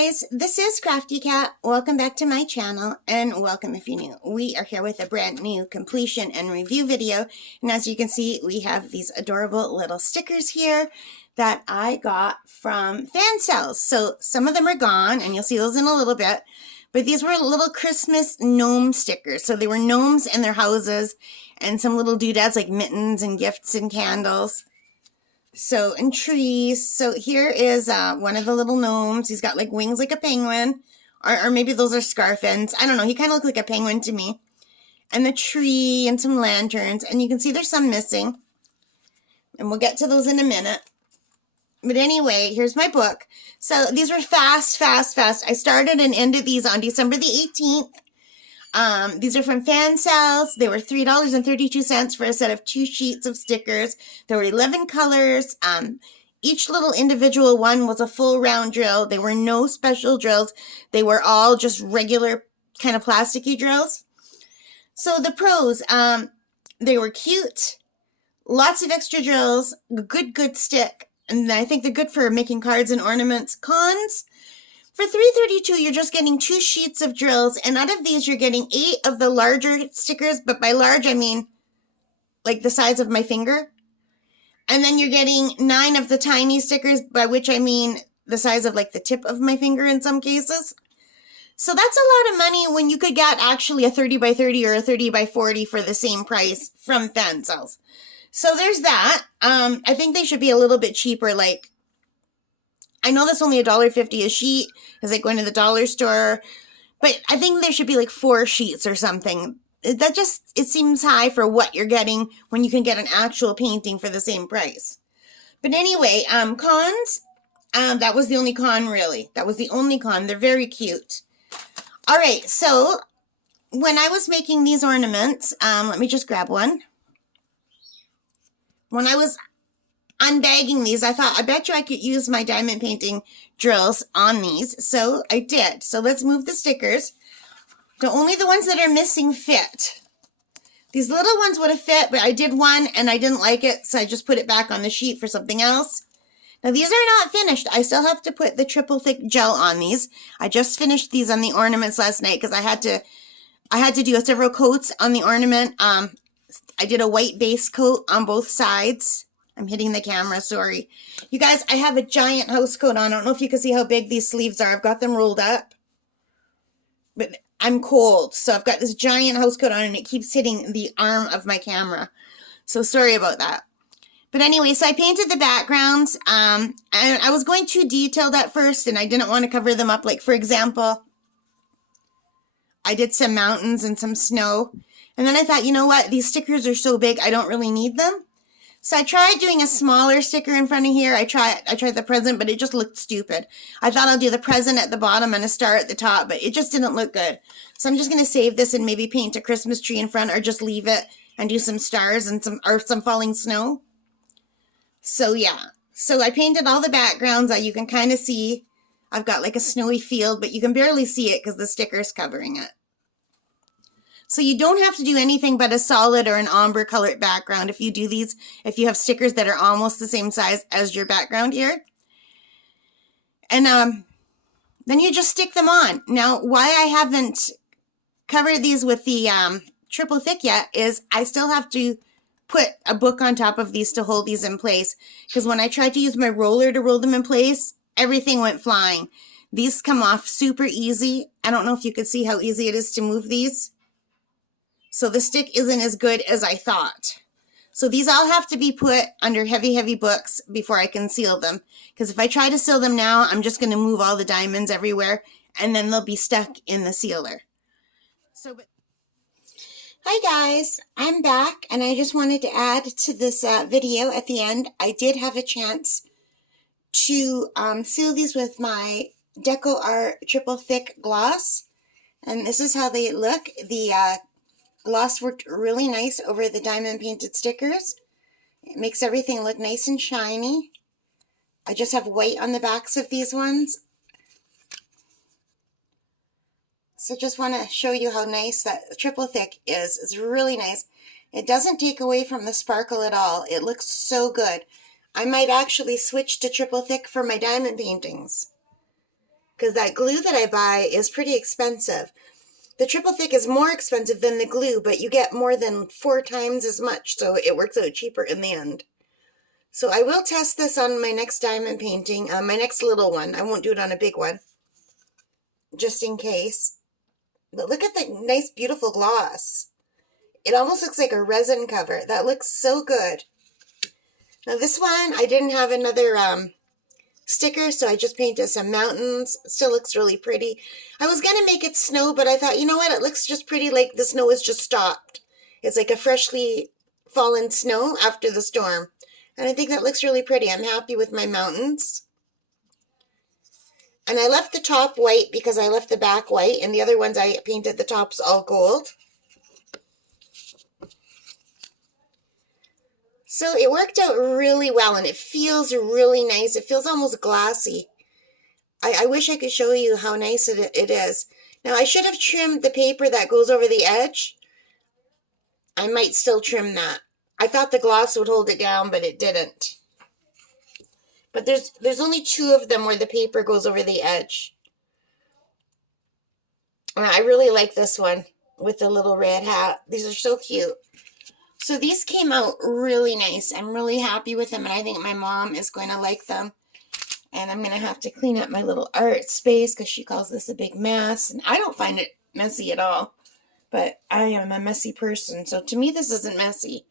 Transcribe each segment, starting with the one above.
guys, this is Crafty Cat. Welcome back to my channel, and welcome if you're new. We are here with a brand new completion and review video, and as you can see, we have these adorable little stickers here that I got from fan sales. So some of them are gone, and you'll see those in a little bit, but these were little Christmas gnome stickers. So they were gnomes and their houses, and some little doodads like mittens and gifts and candles. So, and trees. So here is one of the little gnomes. He's got like wings like a penguin, or maybe those are scarfins. I don't know. He kind of looks like a penguin to me. And the tree and some lanterns. And you can see there's some missing. And we'll get to those in a minute. But anyway, here's my book. So these were fast. I started and ended these on December the 18th. These are from fan sales. They were $3.32 for a set of 2 sheets of stickers. There were 11 colors. Each little individual one was a full round drill. There were no special drills. They were all just regular kind of plasticky drills. So the pros, they were cute. Lots of extra drills. Good stick. And I think they're good for making cards and ornaments. Cons. For $3.32, you're just getting 2 sheets of drills, and out of these, you're getting 8 of the larger stickers, but by large, I mean like the size of my finger. And then you're getting 9 of the tiny stickers, by which I mean the size of like the tip of my finger in some cases. So that's a lot of money when you could get actually a 30 by 30 or a 30 by 40 for the same price from fan sales. So there's that. I think they should be a little bit cheaper, like, I know that's only $1.50 a sheet. It's like going to the dollar store. But I think there should be like 4 sheets or something. That just, it seems high for what you're getting when you can get an actual painting for the same price. But anyway, cons, that was the only con really. That was the only con. They're very cute. All right, so when I was making these ornaments, let me just grab one. When I was unbagging these, I thought, I bet you I could use my diamond painting drills on these. So I did. So let's move the stickers. Only the ones that are missing fit. These little ones would have fit, but I did one and I didn't like it, so I just put it back on the sheet for something else. Now these are not finished. I still have to put the triple thick gel on these. I just finished these on the ornaments last night because I had to do several coats on the ornament. I did a white base coat on both sides. I'm hitting the camera, sorry. You guys, I have a giant house coat on. I don't know if you can see how big these sleeves are. I've got them rolled up. But I'm cold, so I've got this giant house coat on and it keeps hitting the arm of my camera. So sorry about that. But anyway, so I painted the backgrounds. And I was going too detailed at first and I didn't want to cover them up. Like, for example, I did some mountains and some snow. And then I thought, you know what? These stickers are so big, I don't really need them. So I tried doing a smaller sticker in front of here. I tried the present, but it just looked stupid. I thought I'll do the present at the bottom and a star at the top, but it just didn't look good. So I'm just going to save this and maybe paint a Christmas tree in front or just leave it and do some stars and some falling snow. So yeah. So I painted all the backgrounds that you can kind of see. I've got like a snowy field, but you can barely see it because the sticker's covering it. So you don't have to do anything but a solid or an ombre colored background if you do these, if you have stickers that are almost the same size as your background here. And then you just stick them on. Now, why I haven't covered these with the triple thick yet is I still have to put a book on top of these to hold these in place. Because when I tried to use my roller to roll them in place, everything went flying. These come off super easy. I don't know if you could see how easy it is to move these. So the stick isn't as good as I thought. So these all have to be put under heavy books before I can seal them. Because if I try to seal them now, I'm just going to move all the diamonds everywhere and then they'll be stuck in the sealer. Hi guys, I'm back and I just wanted to add to this video at the end. I did have a chance to seal these with my Deco Art Triple Thick Gloss. And this is how they look. The gloss worked really nice over the diamond painted stickers. It makes everything look nice and shiny. I just have white on the backs of these ones. So just want to show you how nice that triple thick is. It's really nice. It doesn't take away from the sparkle at all. It looks so good. I might actually switch to triple thick for my diamond paintings. because that glue that I buy is pretty expensive. The triple thick is more expensive than the glue, but you get more than 4 times as much, so it works out cheaper in the end. So I will test this on my next diamond painting, my next little one. I won't do it on a big one, just in case. But look at the nice, beautiful gloss. It almost looks like a resin cover. That looks so good. Now this one, I didn't have another sticker, so I just painted some mountains. Still looks really pretty. I was going to make it snow, but I thought, you know what? It looks just pretty like the snow has just stopped. It's like a freshly fallen snow after the storm. And I think that looks really pretty. I'm happy with my mountains. And I left the top white because I left the back white, and the other ones I painted the tops all gold. So it worked out really well, and it feels really nice. It feels almost glassy. I wish I could show you how nice it is. Now, I should have trimmed the paper that goes over the edge. I might still trim that. I thought the gloss would hold it down, but it didn't. But there's only 2 of them where the paper goes over the edge. And I really like this one with the little red hat. These are so cute. So these came out really nice. I'm really happy with them, and I think my mom is going to like them. And I'm going to have to clean up my little art space because she calls this a big mess. And I don't find it messy at all. But I am a messy person, so to me this isn't messy.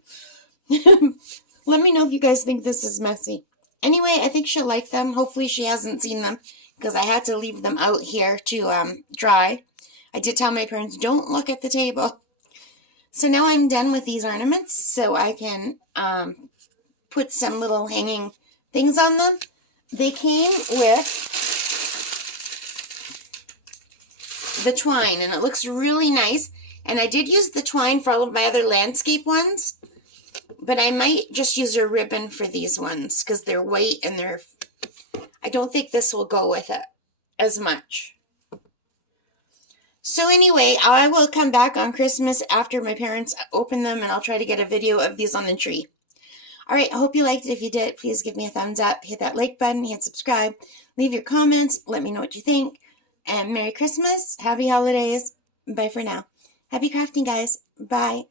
Let me know if you guys think this is messy. Anyway, I think she'll like them. Hopefully she hasn't seen them because I had to leave them out here to dry. I did tell my parents, don't look at the table. So now I'm done with these ornaments, so I can put some little hanging things on them. They came with the twine, and it looks really nice. And I did use the twine for all of my other landscape ones, but I might just use a ribbon for these ones because they're white and I don't think this will go with it as much. So anyway, I will come back on Christmas after my parents open them, and I'll try to get a video of these on the tree. Alright, I hope you liked it. If you did, please give me a thumbs up, hit that like button, hit subscribe, leave your comments, let me know what you think, and Merry Christmas, Happy Holidays, bye for now. Happy crafting, guys. Bye.